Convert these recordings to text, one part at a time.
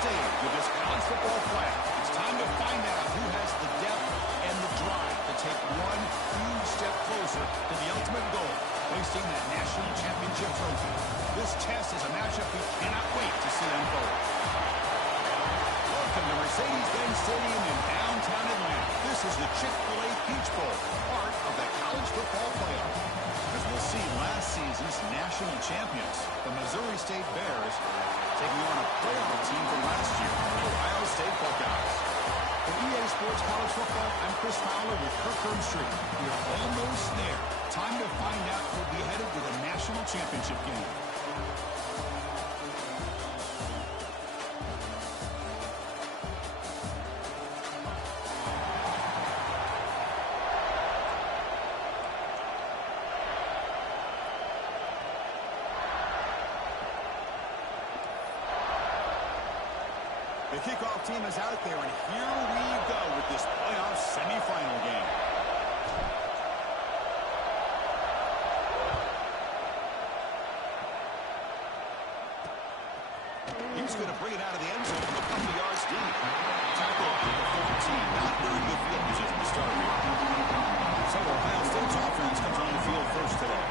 stage of this college football playoff. It's time to find out who has the depth and the drive to take one huge step closer to the ultimate goal, hoisting that national championship trophy. This test is a matchup we cannot wait to see unfold. Welcome to Mercedes-Benz Stadium in downtown Atlanta. This is the Chick-fil-A Peach Bowl, part of the college football playoff. As we'll see, last season's national champions, the Missouri State Bears, taking on a playoff team from last year, the Ohio State Buckeyes. For EA Sports College Football, I'm Chris Fowler with Kirk Herbstreit. We're almost there. Time to find out who'll be headed to the national championship game. The kickoff team is out there, and here we go with this playoff semifinal game. He's going to bring it out of the end zone from a couple yards deep. Tackle at the 14. Not very good field position to start here. So Ohio State's offense comes on the field first today.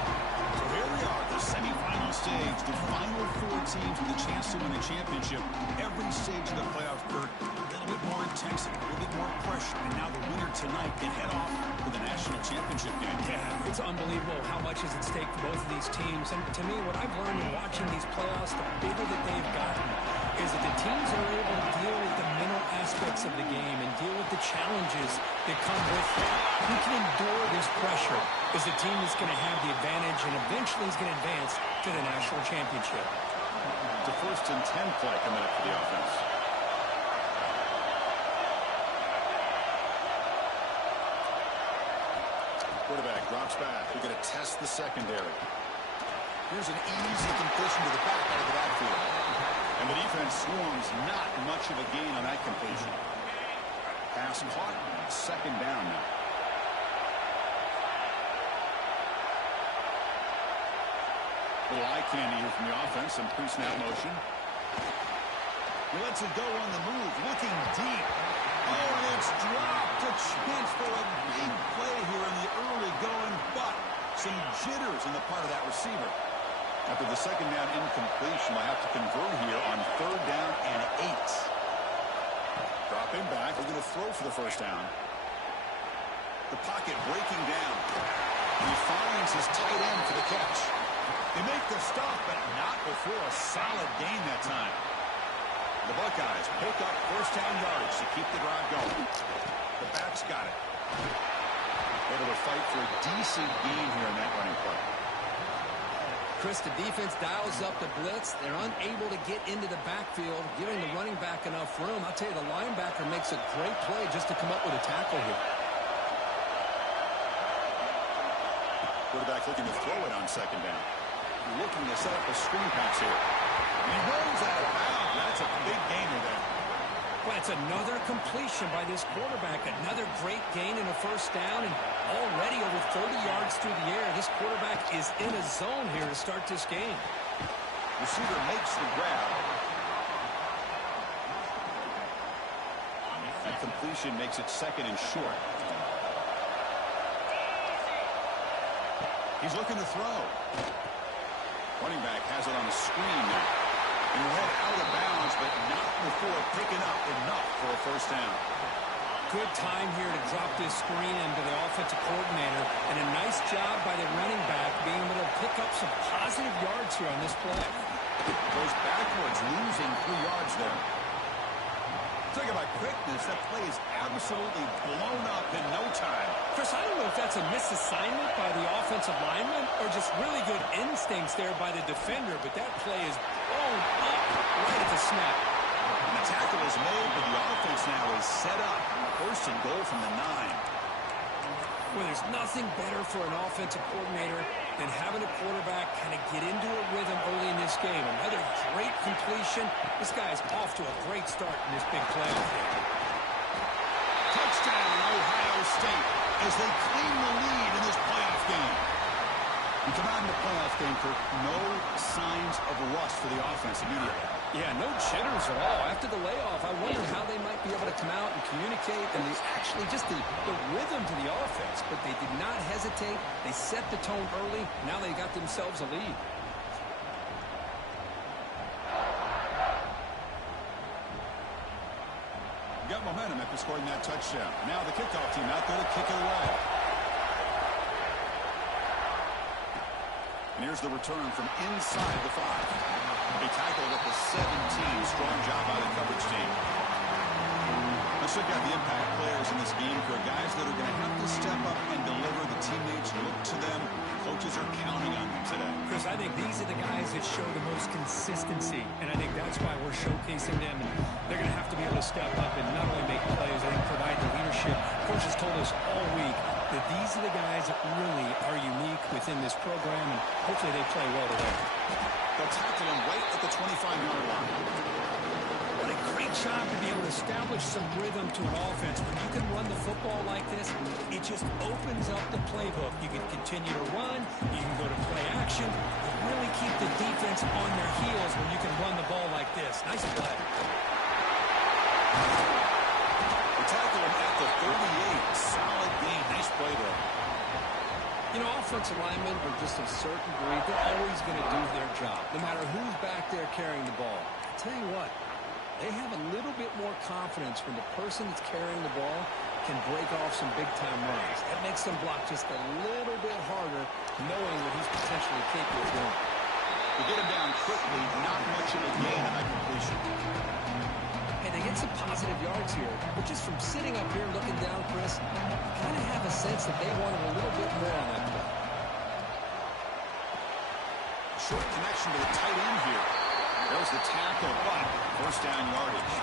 So here we are, the semifinal stage, the final four teams with a chance to win a championship. Every stage of the playoff, Kurt, a little bit more intensity, a little bit more pressure, and now the winner tonight can head off to the national championship game. Yeah, it's unbelievable how much is at stake for both of these teams. And to me, what I've learned in watching these playoffs, the bigger that they've gotten, is that the teams are able to deal with the mental aspects of the game and deal with the challenges that come with that. Who can endure this pressure is the team that's going to have the advantage and eventually is going to advance to the national championship. The 1st and 10 play coming up for the offense. Quarterback drops back. We're going to test the secondary. Here's an easy completion to the back out of the backfield. And the defense swarms, not much of a gain on that completion. Pass caught, 2nd down now. Little eye candy here from the offense, some pre-snap motion. He lets it go on the move, looking deep. Oh, and it's dropped. A chance for a big play here in the early going, but some jitters on the part of that receiver. After the 2nd down incompletion, I have to convert here on 3rd down and 8. Dropping back, we're going to throw for the 1st down. The pocket breaking down. He finds his tight end for the catch. They make the stop, but not before a solid gain that time. The Buckeyes pick up 1st down yardage to keep the drive going. The backs got it. Able to fight for a decent gain here in that running play. Chris, the defense dials up the blitz. They're unable to get into the backfield, giving the running back enough room. I'll tell you, the linebacker makes a great play just to come up with a tackle here. Quarterback looking to throw it on 2nd down. Looking to set up a screen pass here. And he rolls out of bounds. That's a big gainer there. Well, it's another completion by this quarterback. Another great gain in a 1st down, and already over 30 yards through the air. This quarterback is in a zone here to start this game. Receiver makes the grab. That completion makes it 2nd and short. He's looking to throw. Running back has it on the screen now. And led out of bounds, but not before picking up enough for a 1st down. Good time here to drop this screen into the offensive coordinator, and a nice job by the running back being able to pick up some positive yards here on this play. Goes backwards, losing 3 yards there. Talking about quickness, that play is absolutely blown up in no time. Chris, I don't know if that's a misassignment by the offensive lineman or just really good instincts there by the defender, but that play is blown up right at the snap. And the tackle is made, but the offense now is set up. 1st and goal from the 9. Well, there's nothing better for an offensive coordinator than having a quarterback kind of get into a rhythm early in this game. Another great completion. This guy's off to a great start in this big playoff game. Touchdown, Ohio State, as they claim the lead in this playoff game. You come out in the playoff game, Kirk, no signs of rust for the offense immediately. Yeah, no jitters at all. After the layoff, I wonder how they might be able to come out and communicate, and actually just the rhythm to the offense. But they did not hesitate. They set the tone early. Now they got themselves a lead. Got momentum after scoring that touchdown. Now the kickoff team out there to kick it away. And here's the return from inside the 5. A tackle at the 17. Strong job by the coverage team. Let's check out the impact players in this game for guys that are going to have to step up and deliver. The teammates look to them. Coaches are counting on them today. Chris, I think these are the guys that show the most consistency, and I think that's why we're showcasing them. And they're going to have to be able to step up and not only make plays, I think provide the leadership. Coaches told us all week that these are the guys that really are unique within this program, and hopefully they play well today. They'll tackle him right at the 25-yard line. What a great job to be able to establish some rhythm to an offense. When you can run the football like this, it just opens up the playbook. You can continue to run. You can go to play action. You really keep the defense on their heels when you can run the ball like this. Nice play. They tackle him at the 38. Solid gain. Nice play there. You know, offensive linemen are just a certain breed. They're always going to do their job, no matter who's back there carrying the ball. I tell you what, they have a little bit more confidence when the person that's carrying the ball can break off some big-time runs. That makes them block just a little bit harder, knowing what he's potentially capable of doing. They get him down quickly, not much of a gain on that completion. Hey, they get some positive yards here, but just from sitting up here looking down, Chris, you kind of have a sense that they wanted a little bit more on that play. Short connection to the tight end here. There's the tackle, but first down yardage.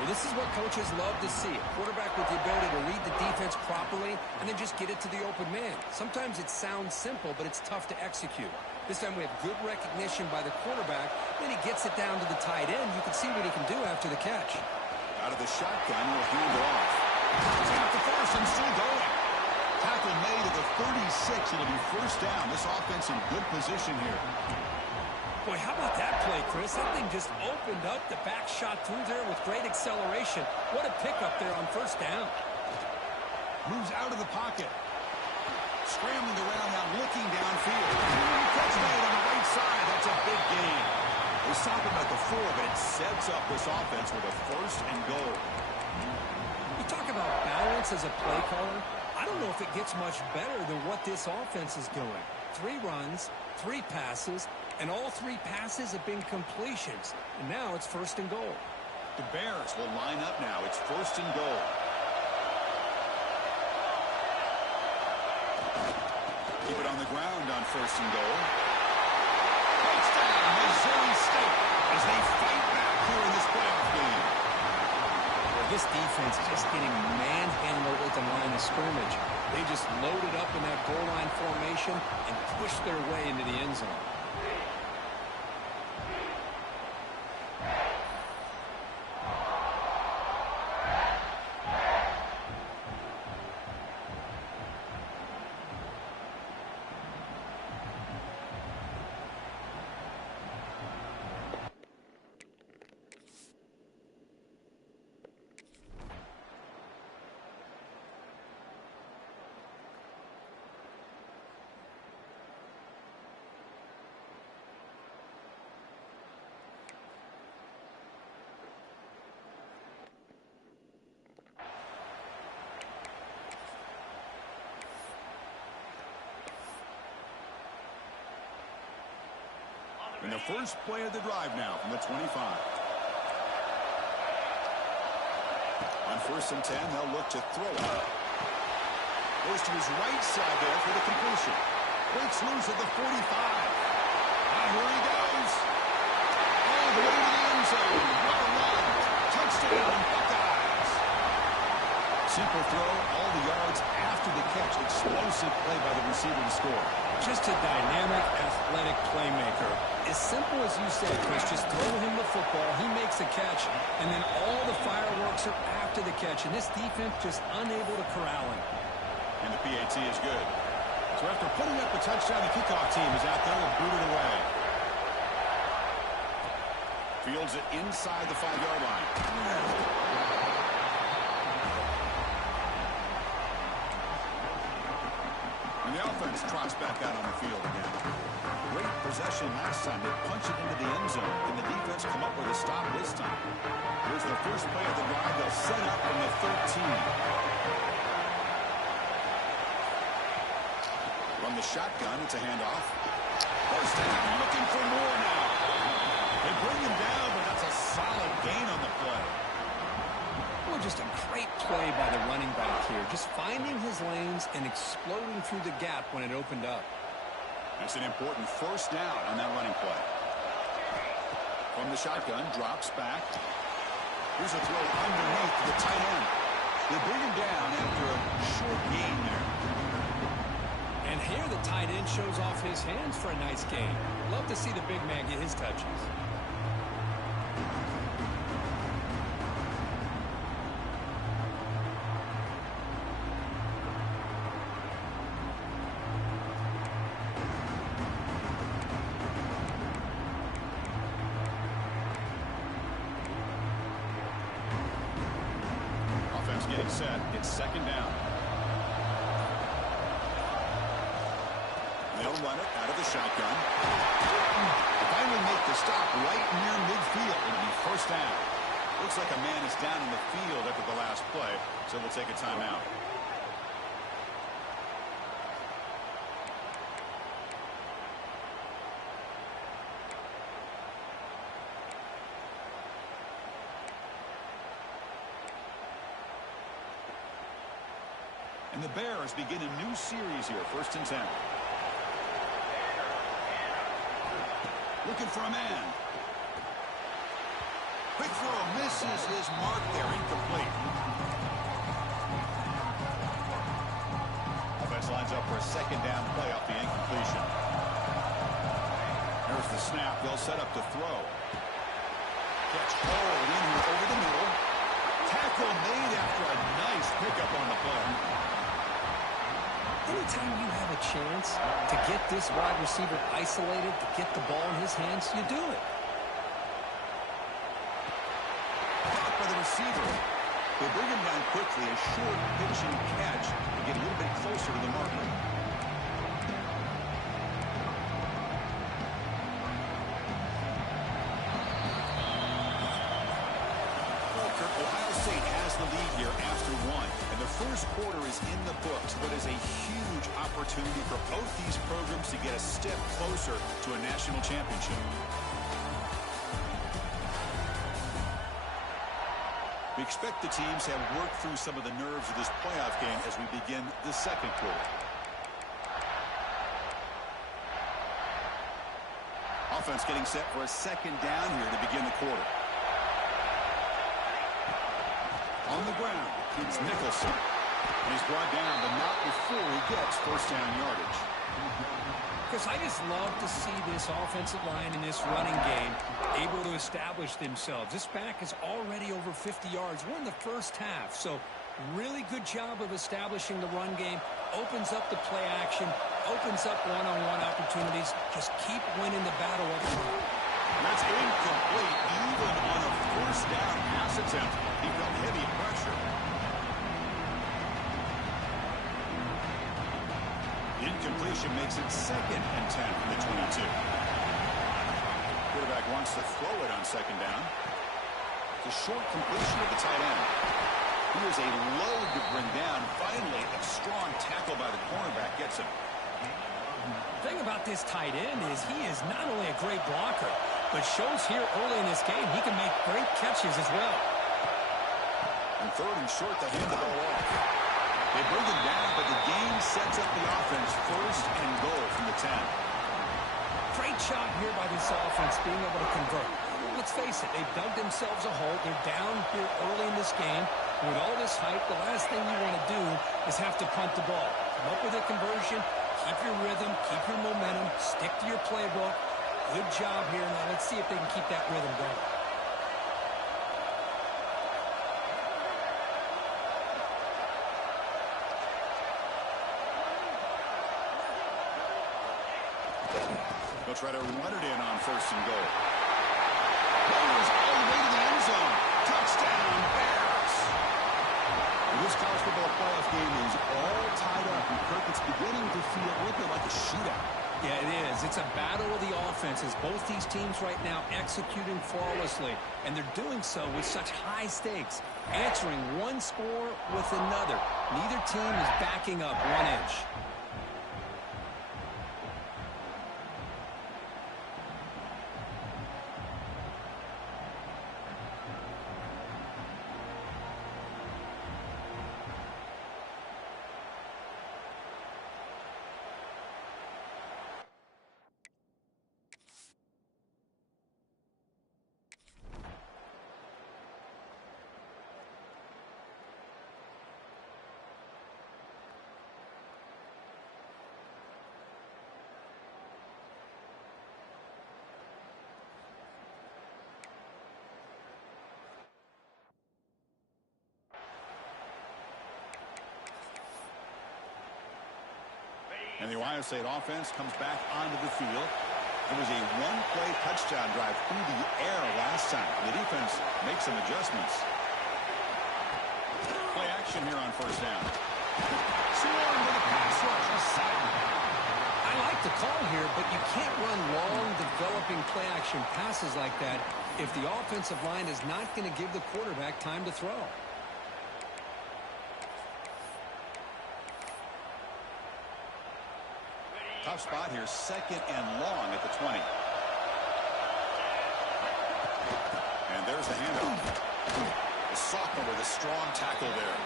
Well, this is what coaches love to see. A quarterback with the ability to read the defense properly and then just get it to the open man. Sometimes it sounds simple, but it's tough to execute. This time we have good recognition by the quarterback. Then he gets it down to the tight end. You can see what he can do after the catch. Out of the shotgun, he'll hand it off. He's got the first and still going. Tackle made at the 36. It'll be first down. This offense in good position here. Boy, how about that play, Chris? That thing just opened up. The back shot through there with great acceleration. What a pickup there on first down. Moves out of the pocket. Scrambling around now, looking downfield. Catch made on the right side. That's a big gain. They stop him at the 4, but it sets up this offense with a first and goal. You talk about balance as a play caller. I don't know if it gets much better than what this offense is doing. 3 runs, 3 passes, and all 3 passes have been completions. And now it's first and goal. The Bears will line up now. It's first and goal. Keep it on the ground on first and goal. Touchdown, Missouri State, as they fight back here in this playoff game. Well, this defense just getting manhandled at the line of scrimmage. They just loaded up in that goal line formation and pushed their way into the end zone. In the first play of the drive now from the 25. On first and 10, they'll look to throw it. Goes to his right side there for the completion. Breaks loose at the 45. And here he goes. All the way to the end zone. What a run. Touchdown, Buckeyes. Simple throw, all the yards after the catch. Explosive play by the receiver to score. Just a dynamic, athletic playmaker. As simple as you said, Chris, just throw him the football, he makes a catch, and then all the fireworks are after the catch, and this defense just unable to corral him. And the PAT is good. So after putting up the touchdown, the kickoff team is out there to boot it away. Fields it inside the 5-yard line. And the offense trots back out on the field again. Great possession last time. They punch it into the end zone. And the defense come up with a stop this time. Here's their first play of the drive. They'll set up from the 13. From the shotgun, it's a handoff. First down, looking for more now. They bring him down, but that's a solid gain on the play. Well, just a great play by the running back here. Just finding his lanes and exploding through the gap when it opened up. That's an important first down on that running play. From the shotgun, drops back. Here's a throw underneath to the tight end. They bring him down after a short gain there. And here the tight end shows off his hands for a nice gain. Love to see the big man get his touches. Offense getting set. It's second down. They'll run it out of the shotgun. They finally make the stop right near midfield. It'll be first down. Looks like a man is down in the field after the last play, so we'll take a timeout. And the Bears begin a new series here, 1st and 10. Looking for a man. Quick throw, misses his mark there, incomplete. Offense lines up for a second down play off the incompletion. There's the snap. They'll set up to throw. Catch hold in here over the middle. Tackle made after a nice pickup on the play. Anytime you have a chance to get this wide receiver isolated, to get the ball in his hands, you do it. Caught by the receiver. They bring him down quickly. A short pitch and catch to get a little bit closer to the marker. Ohio State has the lead here after one, and the first quarter is in the books. What is a huge opportunity for both these programs to get a step closer to a national championship. We expect the teams have worked through some of the nerves of this playoff game as we begin the second quarter. Offense getting set for a second down here to begin the quarter. On the ground, it's Nicholson. And he's brought down, but not before he gets first down yardage. Because I just love to see this offensive line in this running game able to establish themselves. This back is already over 50 yards. We're in the first half, so really good job of establishing the run game. Opens up the play action, opens up one-on-one opportunities. Just keep winning the battle up front. That's incomplete, even on a first down pass attempt. He felt heavy pressure. Incompletion makes it 2nd and 10 from the 22. Quarterback wants to throw it on second down. It's a short completion of the tight end. Here's a load to bring down. Finally, a strong tackle by the cornerback gets him. The thing about this tight end is he is not only a great blocker, but shows here early in this game he can make great catches as well. And 3rd and short, they hand the ball off. They bring him down, but the gain sets up the offense 1st and goal from the 10. Great job here by this offense being able to convert. Let's face it, they've dug themselves a hole. They're down here early in this game. With all this hype, the last thing you want to do is have to punt the ball. Come up with a conversion, keep your rhythm, keep your momentum, stick to your playbook. Good job here. Now let's see if they can keep that rhythm going. They'll try to run it in on 1st and goal. Goes all the way to the end zone. Touchdown, Bears. This college football playoff game is all tied up. And Kirk, it's beginning to feel a little bit like a shootout. Yeah, it is. It's a battle of the offenses. Both these teams right now executing flawlessly, and they're doing so with such high stakes, answering one score with another. Neither team is backing up 1 inch. And the Ohio State offense comes back onto the field. It was a one-play touchdown drive through the air last time. The defense makes some adjustments. Play action here on 1st down. Swarm with a pass rush. I like the call here, but you can't run long, developing play-action passes like that if the offensive line is not going to give the quarterback time to throw. Tough spot here, 2nd and long at the 20. And there's the handoff. The sophomore with a strong tackle there.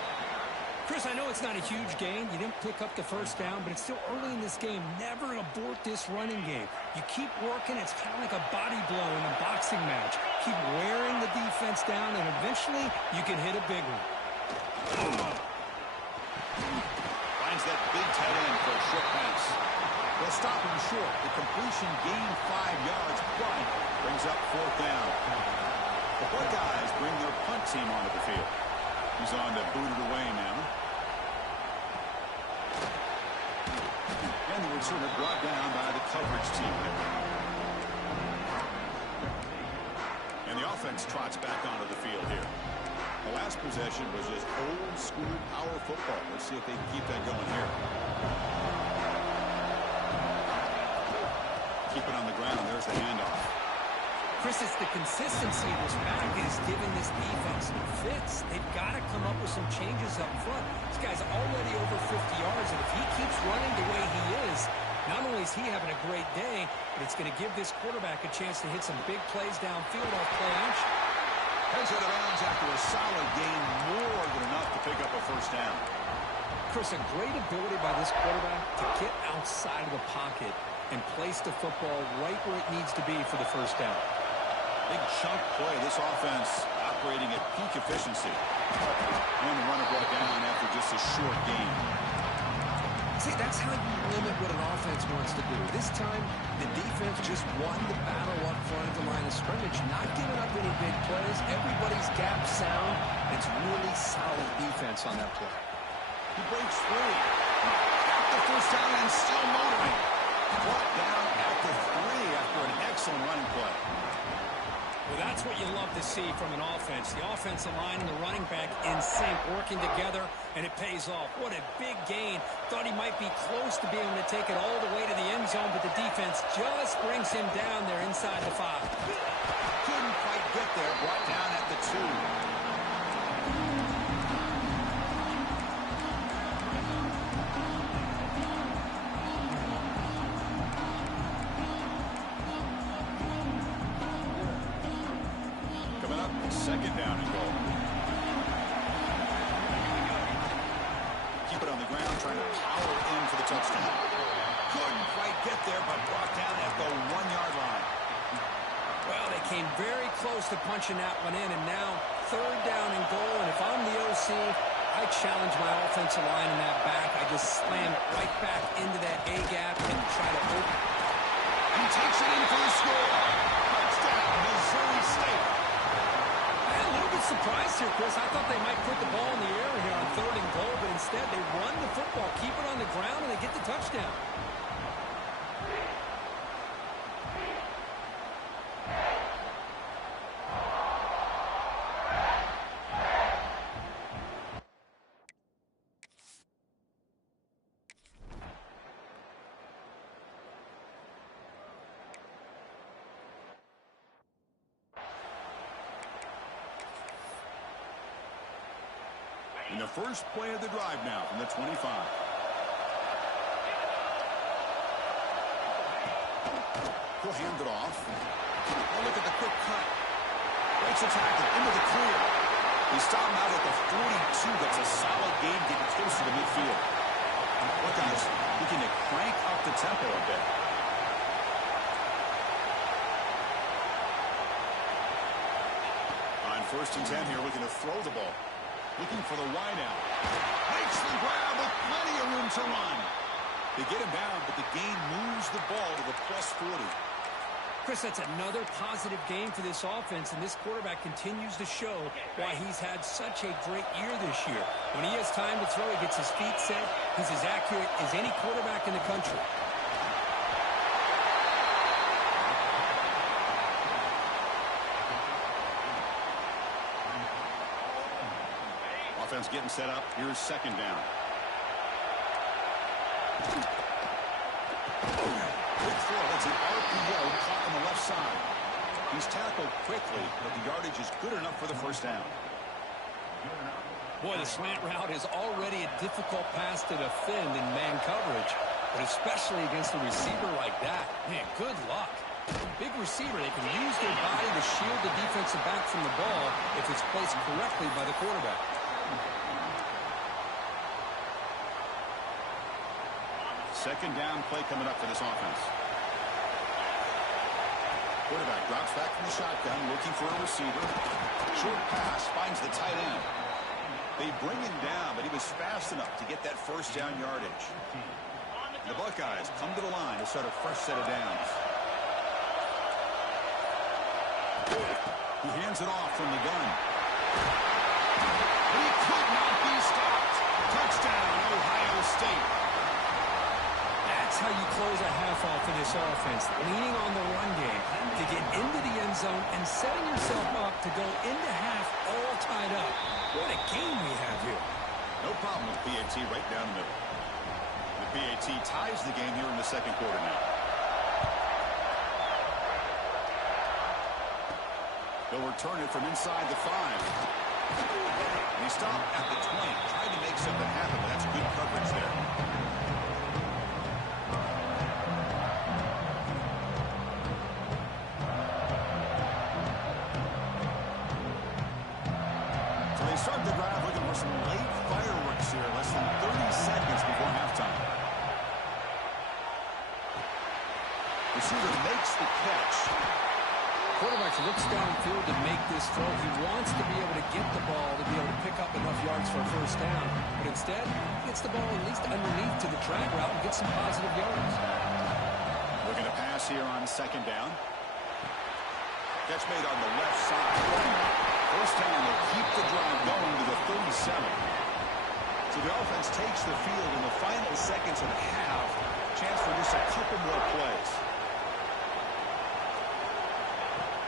Chris, I know it's not a huge gain. You didn't pick up the 1st down, but it's still early in this game. Never abort this running game. You keep working. It's kind of like a body blow in a boxing match. Keep wearing the defense down, and eventually you can hit a big one. Finds that big tight end for a short pass. They'll stop him short. The completion gained 5 yards, but brings up 4th down. The Buckeyes bring their punt team onto the field. He's on to boot it away now. And the returner brought down by the coverage team there. And the offense trots back onto the field here. The last possession was just old-school power football. Let's see if they can keep that going here. Keep it on the ground. There's the handoff. Chris, it's the consistency of this back is giving this defense fits. They've got to come up with some changes up front. This guy's already over 50 yards, and if he keeps running the way he is, not only is he having a great day, but it's going to give this quarterback a chance to hit some big plays downfield off play action. Heads out of bounds after a solid gain, more than enough to pick up a 1st down. Chris, a great ability by this quarterback to get outside of the pocket and place the football right where it needs to be for the 1st down. Big chunk play. This offense operating at peak efficiency. And the runner brought down after just a short gain. See, that's how you limit what an offense wants to do. This time, the defense just won the battle up front at the line of scrimmage, not giving up any big plays. Everybody's gap sound. It's really solid defense on that play. He breaks free. Got the 1st down and still motoring. Brought down at the 3 after an excellent running play. Well, that's what you love to see from an offense. The offensive line and the running back in sync, working together, and it pays off. What a big gain. Thought he might be close to being able to take it all the way to the end zone, but the defense just brings him down there inside the 5. Couldn't quite get there. Brought down at the 2. Second down and goal. Keep it on the ground, trying to power in for the touchdown. Couldn't quite get there, but brought down at the 1-yard line. Well, they came very close to punching that one in, and now 3rd down and goal. And if I'm the OC, I challenge my offensive line in that back. I just slam it right back into that A-gap and try to open. And takes it in for the score. Touchdown, Missouri State. Surprised here, Chris. I thought they might put the ball in the air here on 3rd and goal, but instead they run the football, keep it on the ground, and they get the touchdown. the first play of the drive now from the 25. He'll hand it off. Oh, look at the quick cut. Breaks a tackle into the clear. He stopped him out at the 42. That's a solid game getting closer to midfield. Look, guys, looking to crank up the tempo a bit. On 1st and 10 here, looking to throw the ball. Looking for the wide out. Makes the grab with plenty of room to run. They get him down, but the gain moves the ball to the +40. Chris, that's another positive game for this offense, and this quarterback continues to show why he's had such a great year this year. When he has time to throw, he gets his feet set. He's as accurate as any quarterback in the country. Offense getting set up. Here's 2nd down. Quick throw. That's an RPO caught on the left side. He's tackled quickly, but the yardage is good enough for the 1st down. Boy, the slant route is already a difficult pass to defend in man coverage, but especially against a receiver like that. Man, good luck. Big receiver, they can use their body to shield the defensive back from the ball if it's placed correctly by the quarterback. Second down play coming up for this offense. Quarterback drops back from the shotgun, looking for a receiver. Short pass finds the tight end. They bring him down, but he was fast enough to get that 1st down yardage. The Buckeyes come to the line to start a fresh set of downs. He hands it off from the gun. He could not be stopped. Touchdown, Ohio State. That's how you close a half off in this offense, leaning on the run game to get into the end zone and setting yourself up to go into half all tied up. What a game we have here. No problem with PAT right down the middle. The PAT ties the game here in the 2nd quarter now. They'll return it from inside the 5. And he stopped at the 20, trying to make something happen, but that's good coverage there. Start the drive looking for some late fireworks here. Less than 30 seconds before halftime. Receiver makes the catch. Quarterback looks downfield to make this throw. He wants to be able to get the ball to be able to pick up enough yards for a 1st down. But instead, he gets the ball at least underneath to the drag route and gets some positive yards. Looking to pass here on 2nd down. Catch made on the left side. 1st down, they'll keep the drive going to the 37. So the offense takes the field in the final seconds of the half. Chance for just a couple more plays.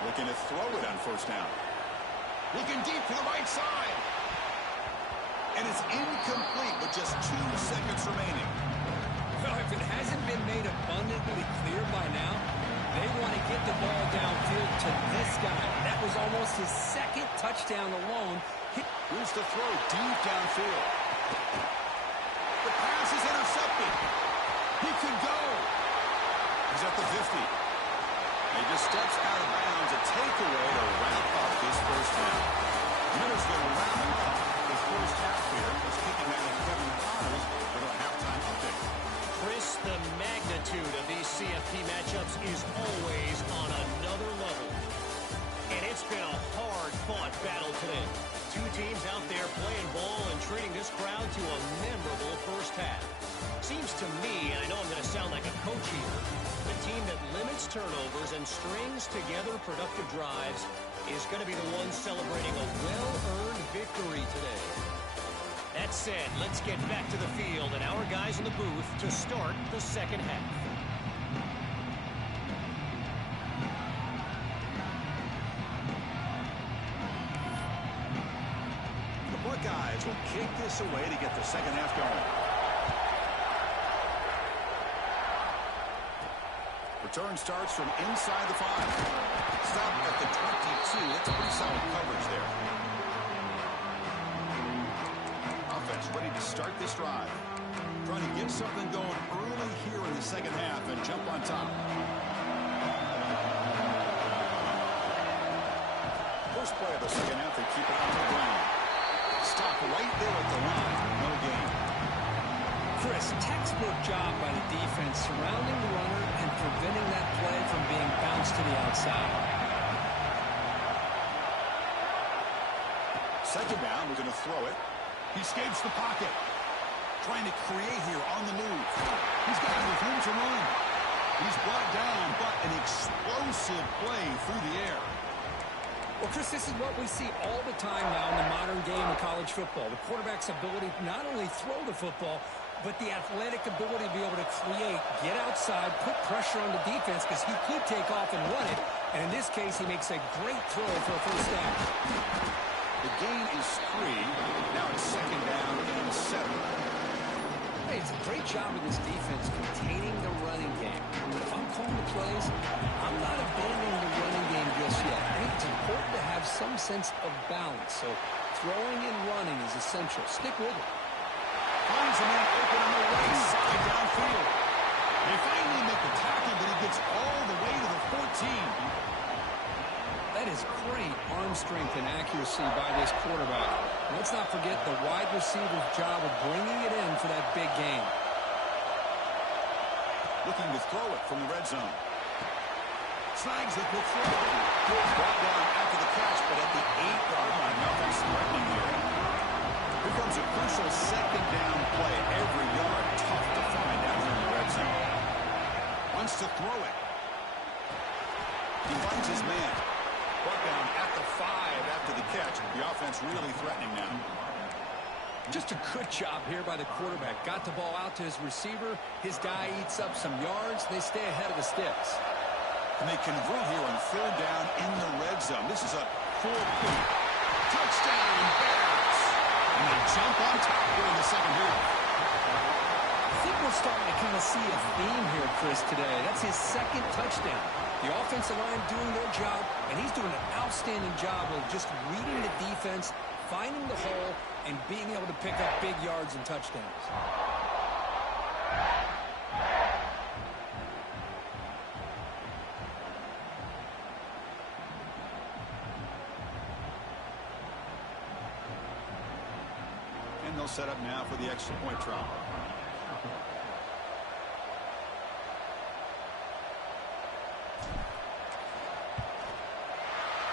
Looking to throw it on 1st down. Looking deep to the right side. And it's incomplete with just 2 seconds remaining. Well, if it hasn't been made abundantly clear by now, they want to get the ball downfield to this guy. That was almost his 2nd touchdown alone. Here's the throw deep downfield. The pass is intercepted. He could go. He's at the 50. He just steps out of bounds. A takeaway to wrap up this 1st half. Minutes going to wrap up this 1st half here. Let's kick it out of Kevin Connors with a halftime update. Chris, the magnitude of these CFP matchups is always on another level. And it's been a hard-fought battle today. 2 teams out there playing ball and treating this crowd to a memorable 1st half. Seems to me, and I know I'm going to sound like a coach here, the team that limits turnovers and strings together productive drives is going to be the one celebrating a well-earned victory today. That said, let's get back to the field and our guys in the booth to start the 2nd half. The Buckeyes will kick this away to get the 2nd half going. Return starts from inside the 5. Stop at the 22. That's a pretty solid coverage there. start this drive. Trying to get something going early here in the second half and jump on top. First play of the second half, they keep it on the ground. Stop right there at the line. No gain. Chris, textbook job by the defense surrounding the runner and preventing that play from being bounced to the outside. Second down, we're going to throw it. He escapes the pocket. Trying to create here on the move. He's got room to run. He's brought down, but an explosive play through the air. Well, Chris, this is what we see all the time now in the modern game of college football. The quarterback's ability to not only throw the football, but the athletic ability to be able to create, get outside, put pressure on the defense because he could take off and run it. And in this case, he makes a great throw for a first down. The gain is 3. Now it's second down and 7. Hey, it's a great job of this defense containing the running game. If I'm calling the plays, I'm not abandoning the running game just yet. I think it's important to have some sense of balance. So throwing and running is essential. Stick with it. Finds a man open on the right side downfield. They finally make the tackle, but he gets all the way to the 14. That is great arm strength and accuracy by this quarterback. Let's not forget the wide receiver's job of bringing it in for that big game. Looking to throw it from the red zone. Snags it with throw. Brought down after the catch, but at the 8-yard line. Nothing's threatening here. Here comes a crucial second down play. Every yard tough to find out here in the red zone. Wants to throw it. He finds his man. Brought down at the 5 after the catch. The offense really threatening now. Just a good job here by the quarterback. Got the ball out to his receiver. His guy eats up some yards. They stay ahead of the sticks. And they convert here on third down in the red zone. This is a 4-point touchdown Bears. And they jump on top here in the second half. I think we're starting to kind of see a theme here, Chris, today. That's his second touchdown. The offensive line doing their job, and he's doing an outstanding job of just reading the defense, finding the hole, and being able to pick up big yards and touchdowns. And they'll set up now for the extra point try.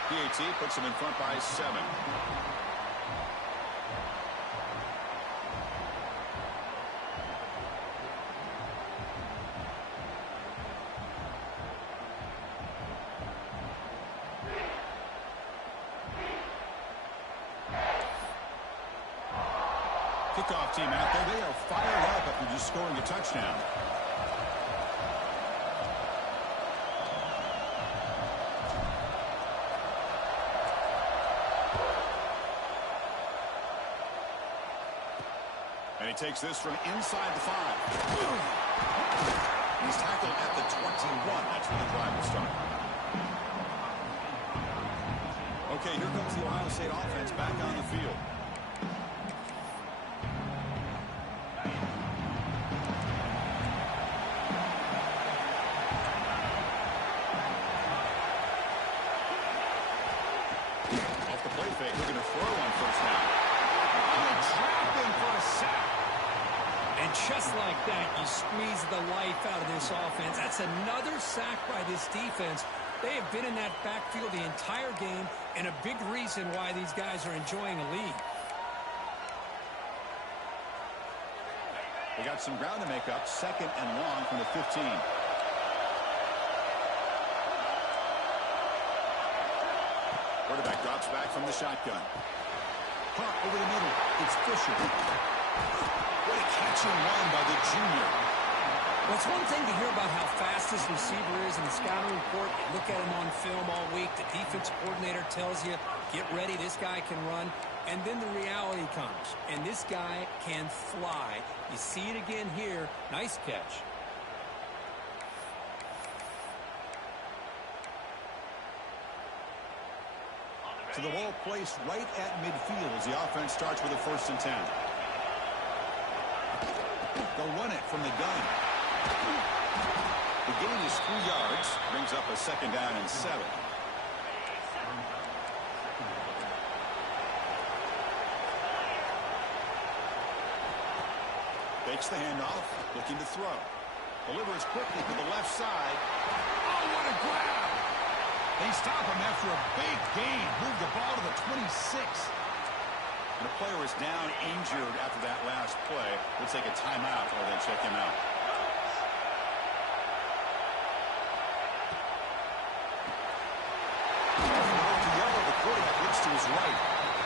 PAT puts him in front by 7. Kickoff team out there. They are fired up after just scoring a touchdown. And he takes this from inside the 5. He's tackled at the 21. That's where the drive will start. Okay, here comes the Ohio State offense back on the field. Off the play fake, looking to throw on first down. They trap him for a sack. And just like that, you squeeze the life out of this offense. That's another sack by this defense. They have been in that backfield the entire game, and a big reason why these guys are enjoying a lead. They got some ground to make up. Second and long from the 15. Quarterback drops back from the shotgun. Punt over the middle. It's Fisher. What a catch and run by the junior. Well, it's one thing to hear about how fast this receiver is in the scouting report. You look at him on film all week. The defensive coordinator tells you, get ready, this guy can run. And then the reality comes, and this guy can fly. You see it again here. Nice catch. So the ball placed right at midfield as the offense starts with a 1st and 10. They'll run it from the gun. The gain is 3 yards. Brings up a 2nd down and 7. Takes the handoff, looking to throw. Delivers quickly to the left side. Oh, what a grab! They stop him after a big gain. Move the ball to the 26. And the player is down injured after that last play. We'll take a timeout while they check him out. The yellow, the quarterback looks to his right.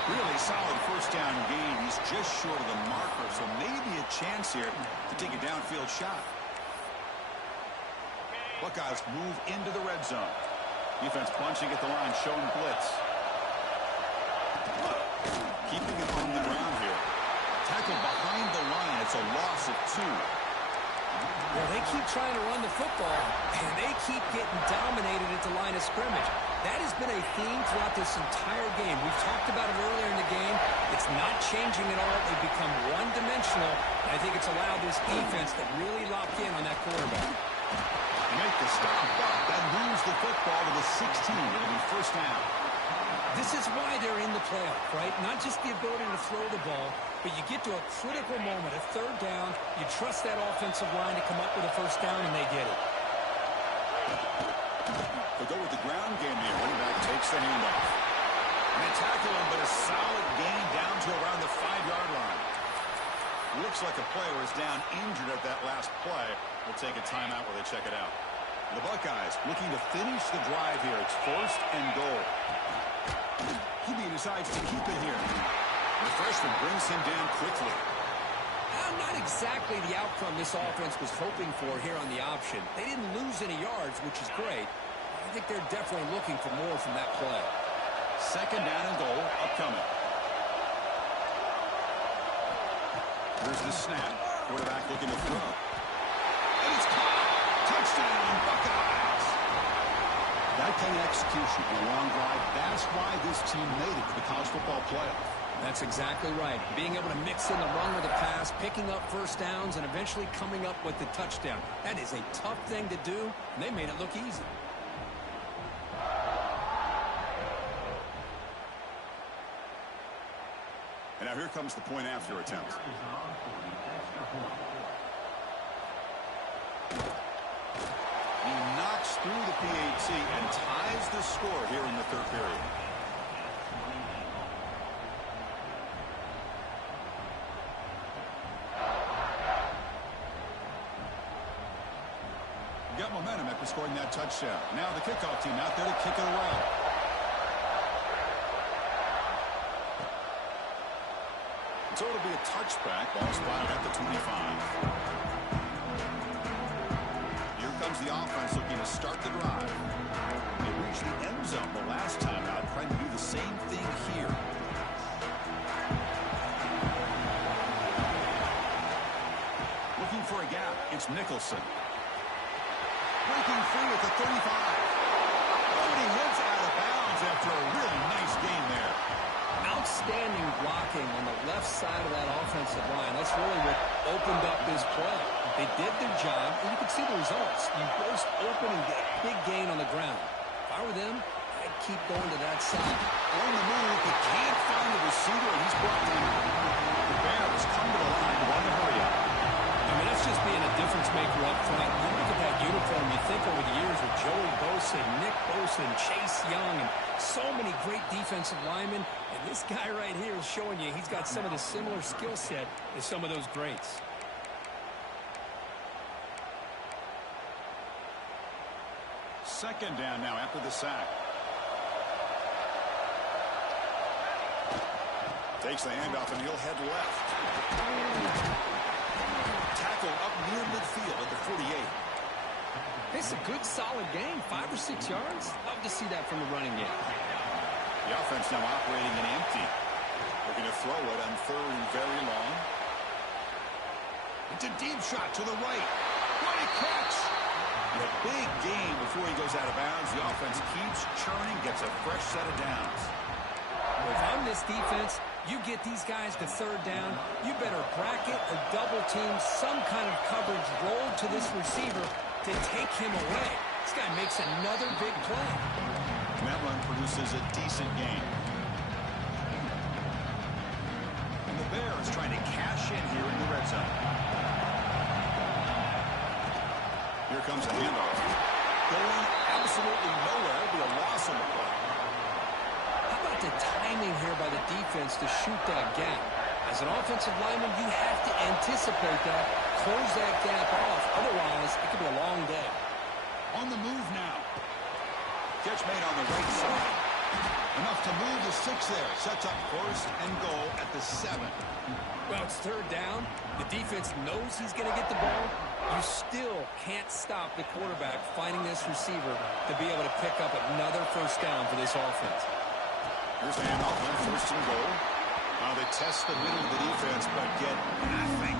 Really solid 1st down gain. He's just short of the marker, so maybe a chance here to take a downfield shot. Buckeyes move into the red zone. Defense punching at the line, showing blitz. Keeping it on the ground here. Tackle behind the line. It's a loss of 2. Well, they keep trying to run the football, and they keep getting dominated at the line of scrimmage. That has been a theme throughout this entire game. We've talked about it earlier in the game. It's not changing at all. They've become one-dimensional. I think it's allowed this defense to really lock in on that quarterback. Make the stop, but then moves the football to the 16. It'll be 1st down. This is why they're in the playoff, right? Not just the ability to throw the ball, but you get to a critical moment, a 3rd down. You trust that offensive line to come up with a 1st down, and they get it. They go with the ground game here. Running back takes the handoff. And they tackle him, but a solid gain down to around the 5-yard line. Looks like a player is down injured at that last play. We'll take a timeout while they check it out. The Buckeyes looking to finish the drive here. It's 1st and goal. He decides to keep it here. The freshman brings him down quickly. Not exactly the outcome this offense was hoping for here on the option. They didn't lose any yards, which is great. I think they're definitely looking for more from that play. 2nd down and goal upcoming. Here's the snap. Quarterback looking to throw. And it's caught. Touchdown, Buckeyes. That kind of execution, a long drive, that's why this team made it to the college football playoff. That's exactly right. Being able to mix in the run with the pass, picking up 1st downs, and eventually coming up with the touchdown. That is a tough thing to do, and they made it look easy. And now here comes the point after attempt. He knocks through the PAT and ties the score here in the 3rd period. Got momentum after scoring that touchdown. Now the kickoff team out there to kick it away. So it'll be a touchback. Ball spotted at the 25. Here comes the offense looking to start the drive. They reached the end zone the last time out, trying to do the same thing here. Looking for a gap. It's Nicholson. Breaking free at the 35. And he heads out of bounds after a really nice gain there. Outstanding blocking on the left side of that offensive line. That's really what opened up this play. They did their job, and you can see the results. You burst open and get a big gain on the ground. If I were them, I'd keep going to that side. On the move, but can't find the receiver, and he's brought down. The Bears come to the line to run the hurry up. I mean, that's just being a difference maker up front. You look at that uniform, you think over the years with Joey Bosa, Nick Bosa, and Chase Young, and so many great defensive linemen. And this guy right here is showing you he's got some of the similar skill set as some of those greats. Second down now after the sack. Takes the handoff and he'll head left. Tackle up near midfield at the 48. It's a good, solid game. 5 or 6 yards. Love to see that from the running game. The offense now operating an empty. Looking to throw it on 3rd and very long. It's a deep shot to the right. What a catch! And a big gain before he goes out of bounds. The offense keeps churning, gets a fresh set of downs. If I'm this defense, You get these guys to third down, you better bracket or double team some kind of coverage roll to this receiver to take him away. This guy makes another big play. And that run produces a decent gain. And the Bears trying to cash in here in the red zone. Here comes a handoff. Going absolutely nowhere. It'll be a loss on the play. How about the timing here by the defense to shoot that gap? As an offensive lineman, you have to anticipate that, close that gap off. Otherwise, it could be a long day. On the move now. Catch made on the right side. Enough to move the 6 there. Sets up first and goal at the 7. Well, it's third down. The defense knows he's going to get the ball. You still can't stop the quarterback finding this receiver to be able to pick up another first down for this offense. Here's the handoff on first and goal. They test the middle of the defense, but get nothing.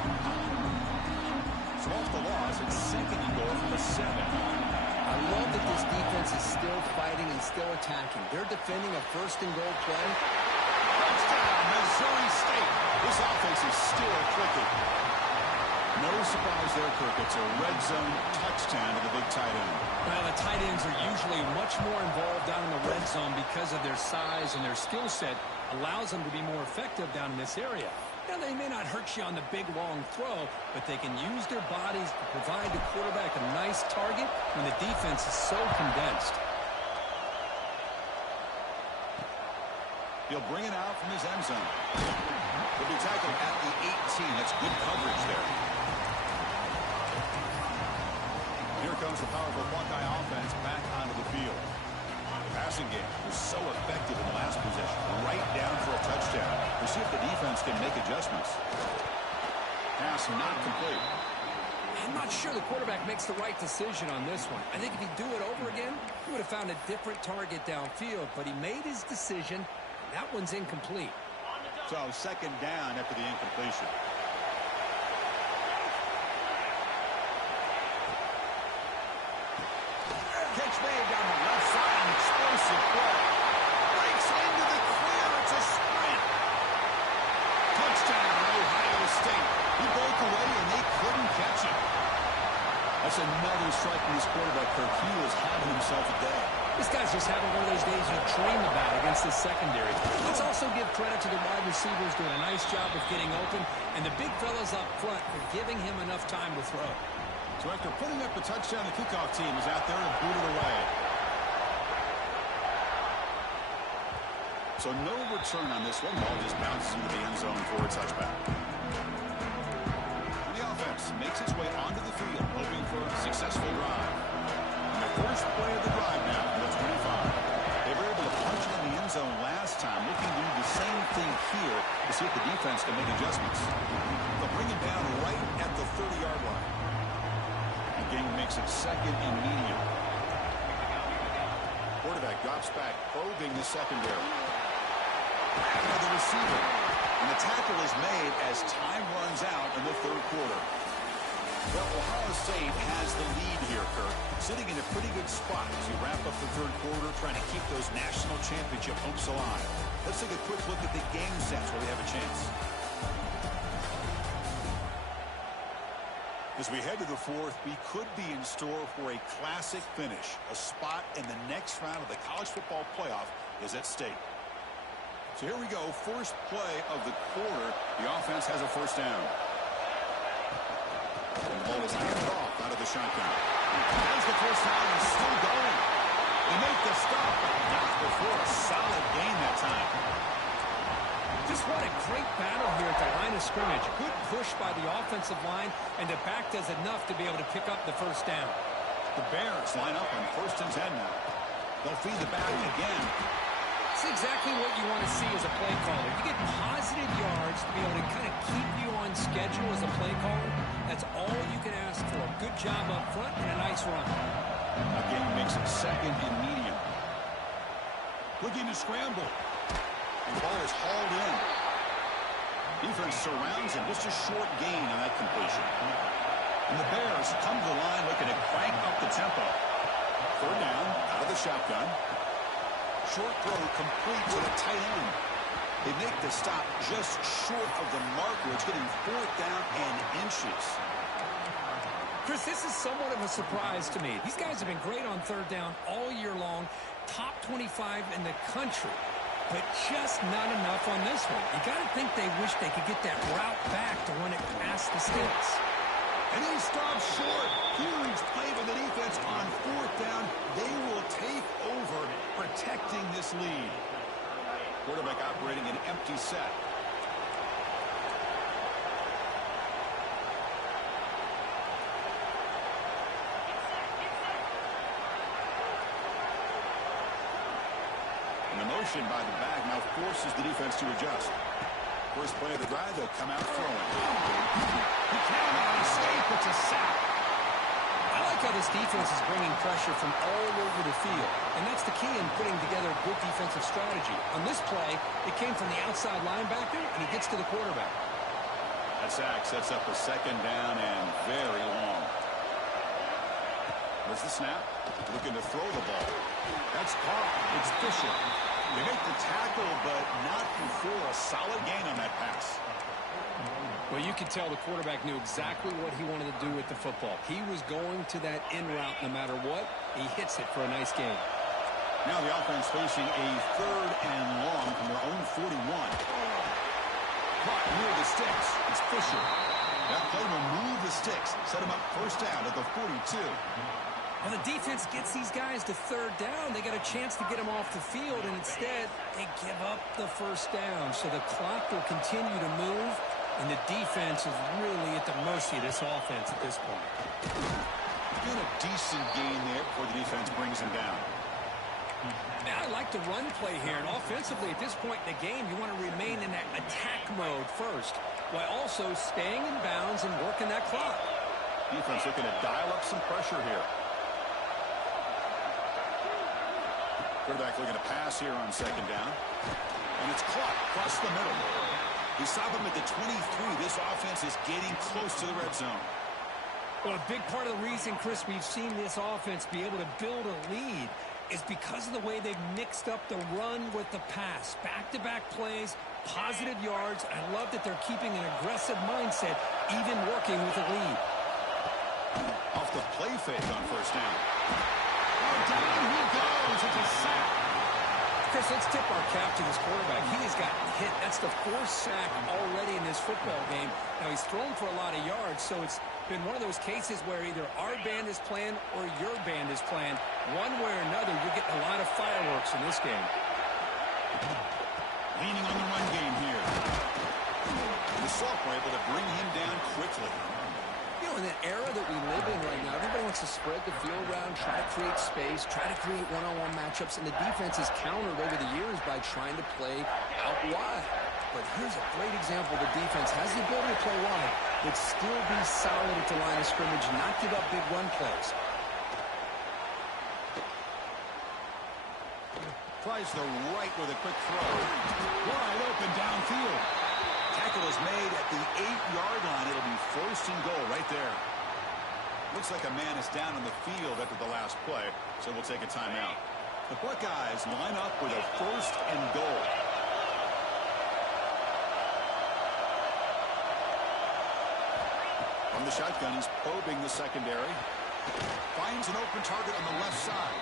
So off the loss, it's second and goal from the 7. I love that this defense is still fighting and still attacking. They're defending a first and goal play. Touchdown, Missouri State. This offense is still clicking. No surprise there, Kirk. It's a red zone touchdown to the big tight end. Well, the tight ends are usually much more involved down in the red zone because of their size and their skill set allows them to be more effective down in this area. Now, they may not hurt you on the big, long throw, but they can use their bodies to provide the quarterback a nice target when the defense is so condensed. He'll bring it out from his end zone. He'll be tackled at the 18. That's good coverage there. Here comes the powerful Buckeye offense back onto the field. The passing game was so effective in the last possession. Right down for a touchdown. We'll see if the defense can make adjustments. Pass not complete. I'm not sure the quarterback makes the right decision on this one. I think if he'd do it over again, he would have found a different target downfield, but he made his decision. That one's incomplete. So second down after the incompletion. Catch made down the left side, an explosive play. Breaks into the clear, it's a sprint. Touchdown, Ohio State. He broke away and they couldn't catch him. That's another strike from this quarterback, Kirk. He was having himself a day. This guy's just having one of those days you dream about against this secondary. Let's also give credit to the wide receivers doing a nice job of getting open, and the big fellas up front for giving him enough time to throw. So after putting up a touchdown, the kickoff team is out there to boot it away. So no return on this one. Ball just bounces into the end zone for a touchback. And the offense makes its way onto the field, hoping for a successful drive. And the first play of the drive now from the 25. They were able to punch it in the end zone last time, looking to do the same thing here to see if the defense can make adjustments. They'll bring it down right at the 30-yard line. The game makes it second and medium. Quarterback drops back, probing the secondary. Now the receiver. And the tackle is made as time runs out in the third quarter. Well, Ohio State has the lead here, Kirk. Sitting in a pretty good spot as you wrap up the third quarter, trying to keep those national championship hopes alive. Let's take a quick look at the game sets where we have a chance. As we head to the fourth, we could be in store for a classic finish. A spot in the next round of the college football playoff is at stake. So here we go. First play of the quarter. The offense has a first down. And the ball is handed off out of the shotgun. Has the first down and still going. They make the stop, but not before a solid gain that time. Just what a great battle here at the line of scrimmage. Good push by the offensive line, and the back does enough to be able to pick up the first down. The Bears line up on 1st and 10 now. They'll feed the back again. It's exactly what you want to see as a play caller. You get positive yards to be able to kind of keep you on schedule as a play caller. That's all you can ask for. Good job up front and a nice run. Again, makes it second and medium. Looking to scramble. And ball is hauled in. Defense surrounds him. Just a short gain on that completion. And the Bears come to the line looking to crank up the tempo. Third down, out of the shotgun. Short throw complete to the tight end. They make the stop just short of the marker. It's getting 4th down and inches. Chris, this is somewhat of a surprise to me. These guys have been great on 3rd down all year long, top 25 in the country, but just not enough on this one. You got to think they wish they could get that route back to run it past the sticks. And he stops short. Huge play by the defense on 4th down. They will take over, protecting this lead. Quarterback operating an empty set. And the motion by the back now forces the defense to adjust. First play of the drive, they'll come out throwing. He cannot escape. It's a sack. I like how this defense is bringing pressure from all over the field, and that's the key in putting together a good defensive strategy. On this play, it came from the outside linebacker, and he gets to the quarterback. That sack sets up a 2nd down and very long. There's the snap. Looking to throw the ball. That's caught. It's Fisher. They make the tackle, but not before a solid gain on that pass. Well, you could tell the quarterback knew exactly what he wanted to do with the football. He was going to that in route no matter what. He hits it for a nice gain. Now the offense facing a 3rd and long from their own 41. Caught near the sticks. It's Fisher. That play will move the sticks. Set him up 1st down at the 42. Well, the defense gets these guys to 3rd down. They got a chance to get them off the field, and instead they give up the 1st down. So the clock will continue to move, and the defense is really at the mercy of this offense at this point. Get a decent gain there before the defense brings him down. Now, I like the run play here, and offensively at this point in the game, you want to remain in that attack mode first, while also staying in bounds and working that clock. Defense looking to dial up some pressure here. Quarterback looking to pass here on 2nd down. And it's caught across the middle. He stopped him at the 23. This offense is getting close to the red zone. Well, a big part of the reason, Chris, we've seen this offense be able to build a lead is because of the way they've mixed up the run with the pass. Back-to-back plays, positive yards. I love that they're keeping an aggressive mindset, even working with a lead. Off the play fake on 1st down. Down he goes. It's a sack. Chris, let's tip our cap to this quarterback. He has gotten hit. That's the 4th sack already in this football game. Now, he's thrown for a lot of yards, so it's been one of those cases where either our band is playing or your band is playing. One way or another, you're getting a lot of fireworks in this game. Leaning on the run game here. The sophomore able to bring him down quickly. You know, in the era that we live in right now, everybody wants to spread the field around, try to create space, try to create one-on-one matchups, and the defense has countered over the years by trying to play out wide. But here's a great example. The defense has the ability to play wide, but still be solid at the line of scrimmage, not give up big run plays. Tries the right with a quick throw. Wide open downfield. Tackle is made at the 8-yard line. It'll be 1st and goal right there. Looks like a man is down on the field after the last play, so we'll take a timeout. The Buckeyes line up with a 1st and goal. From the shotgun, he's probing the secondary. Finds an open target on the left side.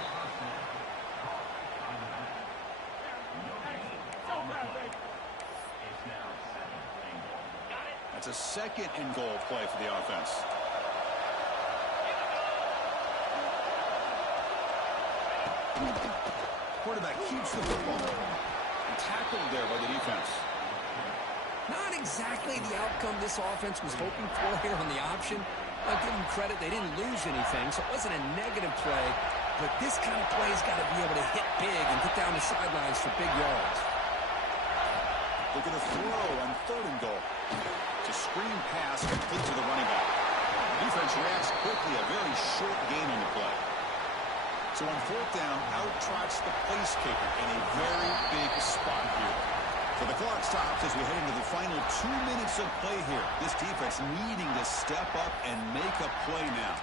That's a 2nd and goal play for the offense. Quarterback keeps the football. And tackled there by the defense. Not exactly the outcome this offense was hoping for here on the option. I'll give them credit. They didn't lose anything, so it wasn't a negative play. But this kind of play's got to be able to hit big and get down the sidelines for big yards. Looking to throw on 3rd and goal. It's a screen pass complete to the running back. Defense reacts quickly. A very short gain on the play. So on 4th down, out trots the place kicker in a very big spot here. So the clock stops as we head into the final 2 minutes of play here. This defense needing to step up and make a play now.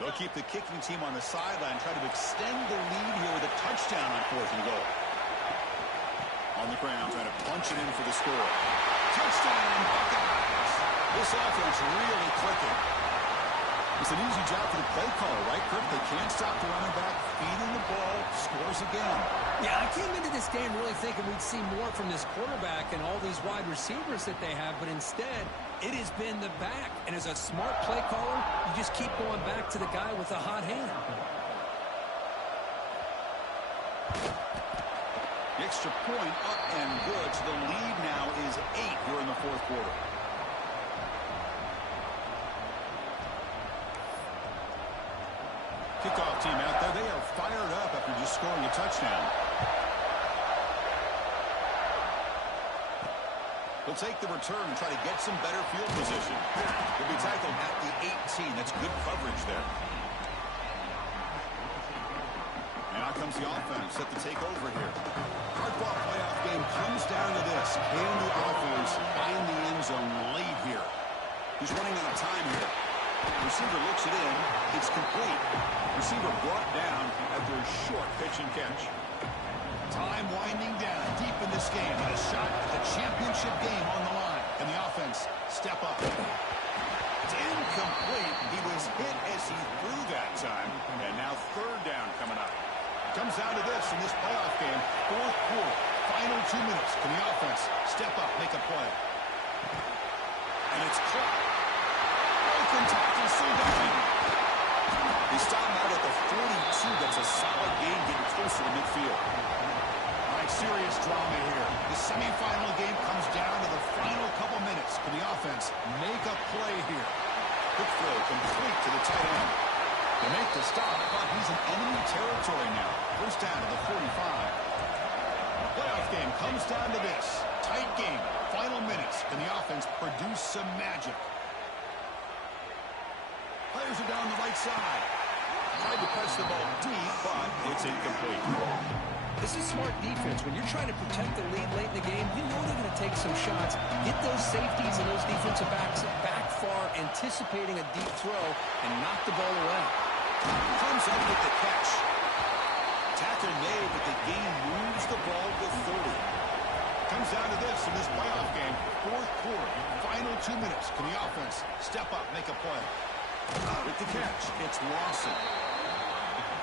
They'll keep the kicking team on the sideline, try to extend the lead here with a touchdown on 4th and goal. On the ground, trying to punch it in for the score. Touchdown, Buckeyes. This offense really clicking. It's an easy job for the play caller, right, Kirk? They can't stop the running back, feeding the ball, scores again. Yeah, I came into this game really thinking we'd see more from this quarterback and all these wide receivers that they have, but instead, it has been the back. And as a smart play caller, you just keep going back to the guy with the hot hand. The extra point up and good. So the lead now is 8 here in the 4th quarter. Kickoff team out there. They are fired up after just scoring a touchdown. They'll take the return and try to get some better field position. They'll be tackled at the 18. That's good coverage there. And out comes the offense set to take over here. Hardball playoff game comes down to this. Can the offense find the end zone late here? He's running out of time here. Receiver looks it in. It's complete. Receiver brought down after a short pitch and catch. Time winding down deep in this game. And a shot at the championship game on the line. And the offense step up. It's incomplete. He was hit as he threw that time. And now 3rd down coming up. Comes down to this in this playoff game. 4th quarter. Final 2 minutes. Can the offense step up, make a play? And it's caught. Broken tackle, so down. He stopped out at the 42. That's a solid gain getting closer to midfield. All right, serious drama here. The semifinal game comes down to the final couple minutes. Can the offense make a play here? Quick throw complete to the tight end. They make the stop, but he's in enemy territory now. 1st down to the 45. The playoff game comes down to this. Tight game. Final minutes. Can the offense produce some magic? Players are down the right side. Tried to press the ball deep, but it's incomplete. This is smart defense. When you're trying to protect the lead late in the game, you know they're going to take some shots. Get those safeties and those defensive backs back far, anticipating a deep throw, and knock the ball away. Comes up with the catch. Tackle made, but the gain moves the ball to 30. Comes down to this in this playoff game. 4th quarter. Final 2 minutes. Can the offense step up, make a play? With the catch, it's Lawson.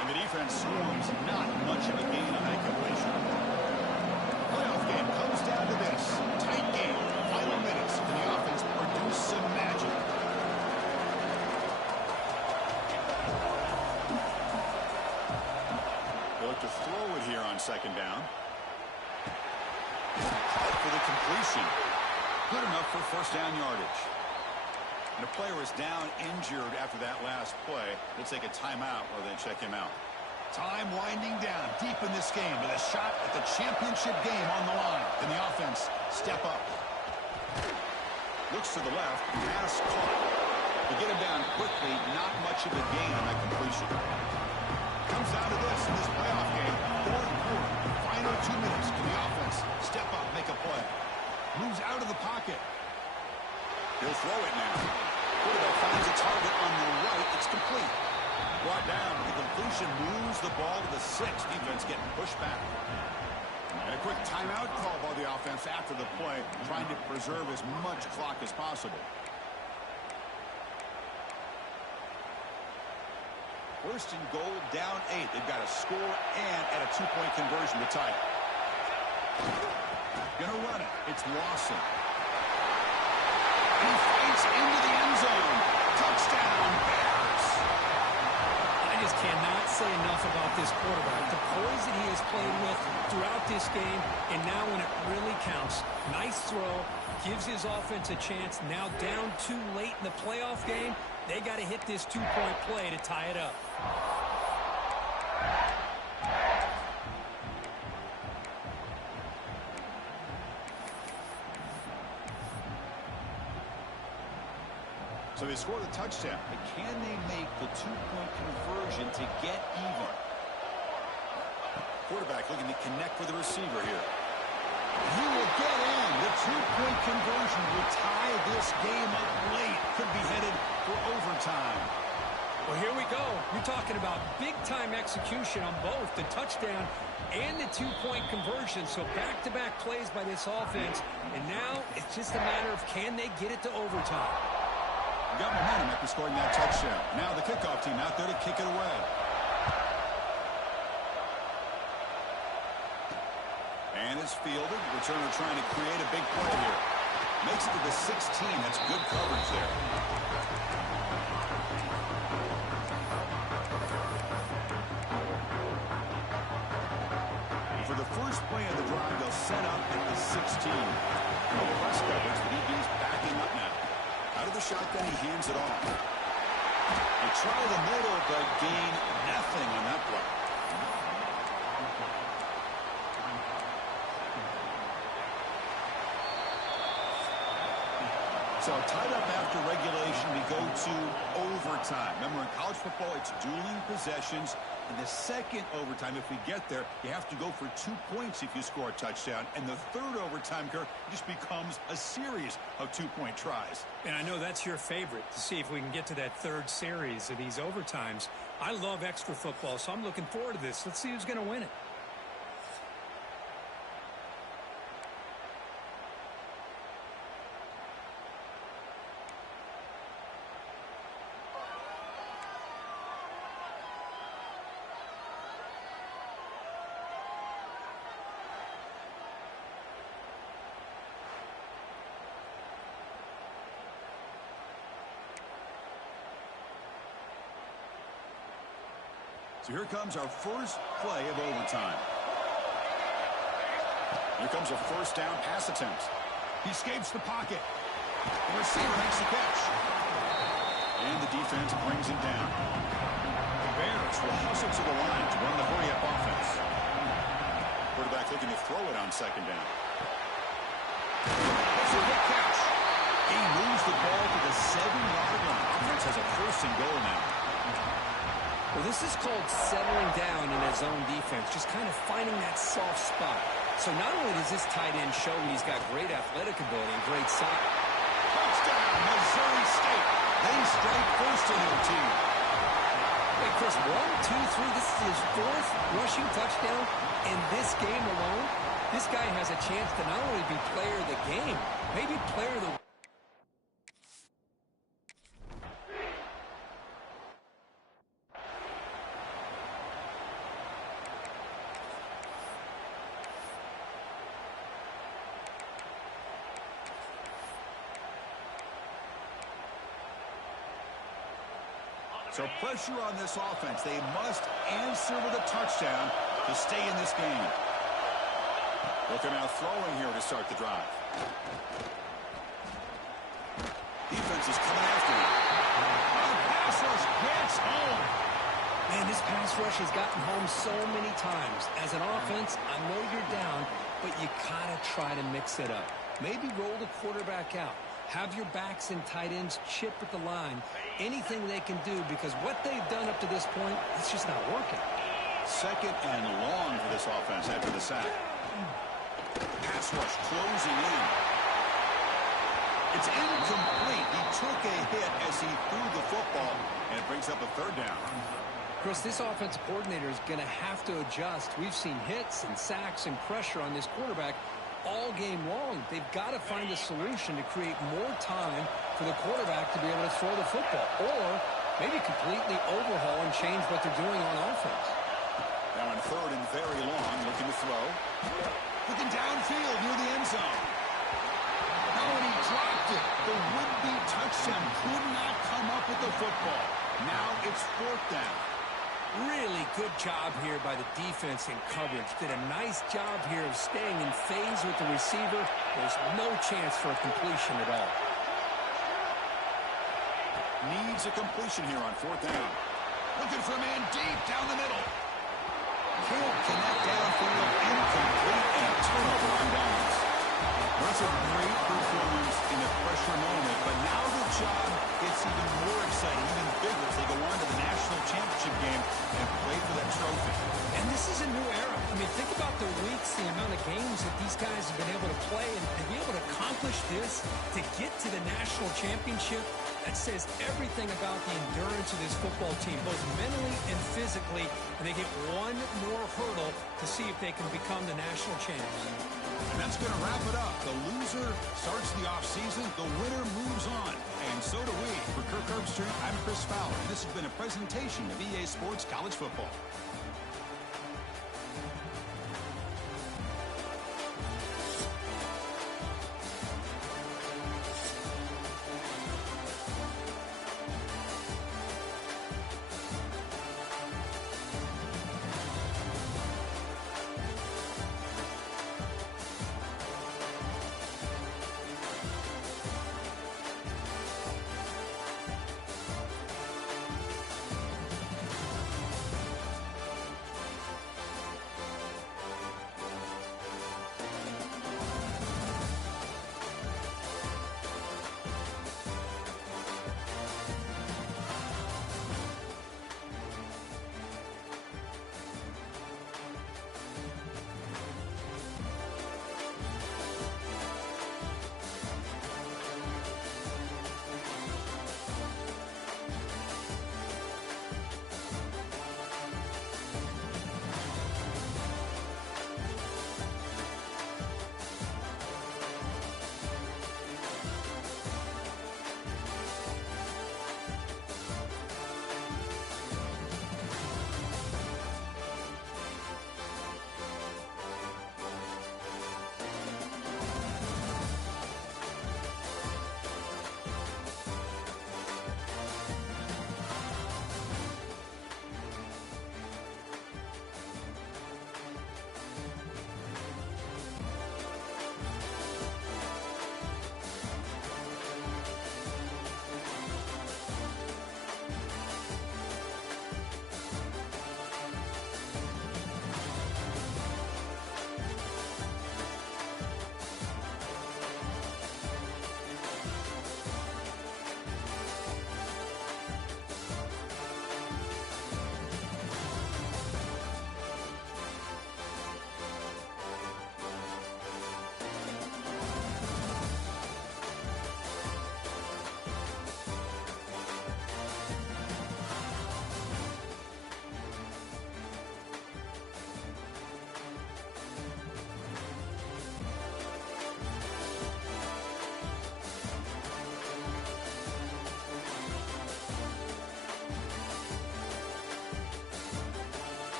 And the defense swarms. Not much of a gain on that completion. Playoff game comes down to this. Tight game. Final minutes. Can the offense produce some magic? They look to throw it here on 2nd down. Caught for the completion. Good enough for 1st down yardage. And a player is down injured after that last play. They'll take a timeout or then check him out. Time winding down deep in this game with a shot at the championship game on the line. And the offense step up. Looks to the left. Pass caught. To get him down quickly, not much of a gain on that completion. Comes down to this in this playoff game. 4th quarter. Final 2 minutes. Can the offense step up, make a play? Moves out of the pocket. He'll throw it now. Quarterback finds a target on the right. It's complete. Brought down. The completion moves the ball to the 6. Defense getting pushed back. And a quick timeout call by the offense after the play, trying to preserve as much clock as possible. 1st and goal, down 8. They've got to score and at a 2-point conversion to tie it. Gonna run it. It's Lawson. He fights into the end zone. Touchdown, Bears. I just cannot say enough about this quarterback. The poise that he has played with throughout this game, and now when it really counts. Nice throw. Gives his offense a chance. Now down 2 late in the playoff game. They got to hit this 2-point play to tie it up. So they score the touchdown, but can they make the 2-point conversion to get even? Quarterback looking to connect with the receiver here. He will get in. The 2-point conversion will tie this game up late. Could be headed for overtime. Well, here we go. You're talking about big-time execution on both the touchdown and the two-point conversion. So back-to-back plays by this offense. And now it's just a matter of can they get it to overtime. Got momentum after scoring that touchdown. Now the kickoff team out there to kick it away. And it's fielded. Returner trying to create a big play here. Makes it to the 16. That's good coverage there. For the first play of the drive, they'll set up at the 16. No press coverage, but he's backing up now. Out of the shotgun, he hands it off. They try the middle, but gain nothing on that play. So tied up after regulation, we go to overtime. Remember, in college football, it's dueling possessions. In the second overtime, if we get there, you have to go for 2 points if you score a touchdown. And the third overtime, Kirk, just becomes a series of 2-point tries. And I know that's your favorite, to see if we can get to that third series of these overtimes. I love extra football, so I'm looking forward to this. Let's see who's going to win it. So here comes our first play of overtime. Here comes a first down pass attempt. He escapes the pocket. The receiver makes the catch. And the defense brings him down. The Bears will hustle to the line to run the hurry-up offense. Quarterback looking to throw it on second down. That's a good catch. He moves the ball to the 7-yard line. Offense has a first and goal now. Well, this is called settling down in his own defense, just kind of finding that soft spot. So not only does this tight end show he's got great athletic ability and great size. Touchdown, Missouri State. They strike first in their team. Wait, Chris, 1, 2, 3. This is his fourth rushing touchdown in this game alone. This guy has a chance to not only be player of the game, maybe player of the So pressure on this offense. They must answer with a touchdown to stay in this game. Looking out throwing here to start the drive. Defense is coming after him. The pass rush gets home. Man, this pass rush has gotten home so many times. As an offense, I know you're down, but you gotta try to mix it up. Maybe roll the quarterback out. Have your backs and tight ends chip at the line. Anything they can do, because what they've done up to this point, it's just not working. Second and long for this offense after the sack. Pass rush closing in. It's incomplete. He took a hit as he threw the football, and it brings up a third down. Chris, this offensive coordinator is going to have to adjust. We've seen hits and sacks and pressure on this quarterback all game long. They've got to find a solution to create more time for the quarterback to be able to throw the football, or maybe completely overhaul and change what they're doing on offense. Now on third and very long, looking to throw. Looking downfield near the end zone. Now when he dropped it, the would-be touchdown could not come up with the football. Now it's fourth down. Really good job here by the defense in coverage. Did a nice job here of staying in phase with the receiver. There's no chance for a completion at all. Needs a completion here on fourth down. Looking for a man deep down the middle. Can't connect downfield. Incomplete, and a turnover on downs. That's a great performance in the pressure moment, but now the job gets even more exciting, even bigger as they go on to the national championship game and play for that trophy. And this is a new era. I mean, think about the weeks, the amount of games that these guys have been able to play, and to be able to accomplish this, to get to the national championship, That says everything about the endurance of this football team, both mentally and physically. And they get one more hurdle to see if they can become the national champs. And that's going to wrap it up. The loser starts the offseason. The winner moves on. And so do we. For Kirk Herbstreit, I'm Chris Fowler. This has been a presentation of EA Sports College Football.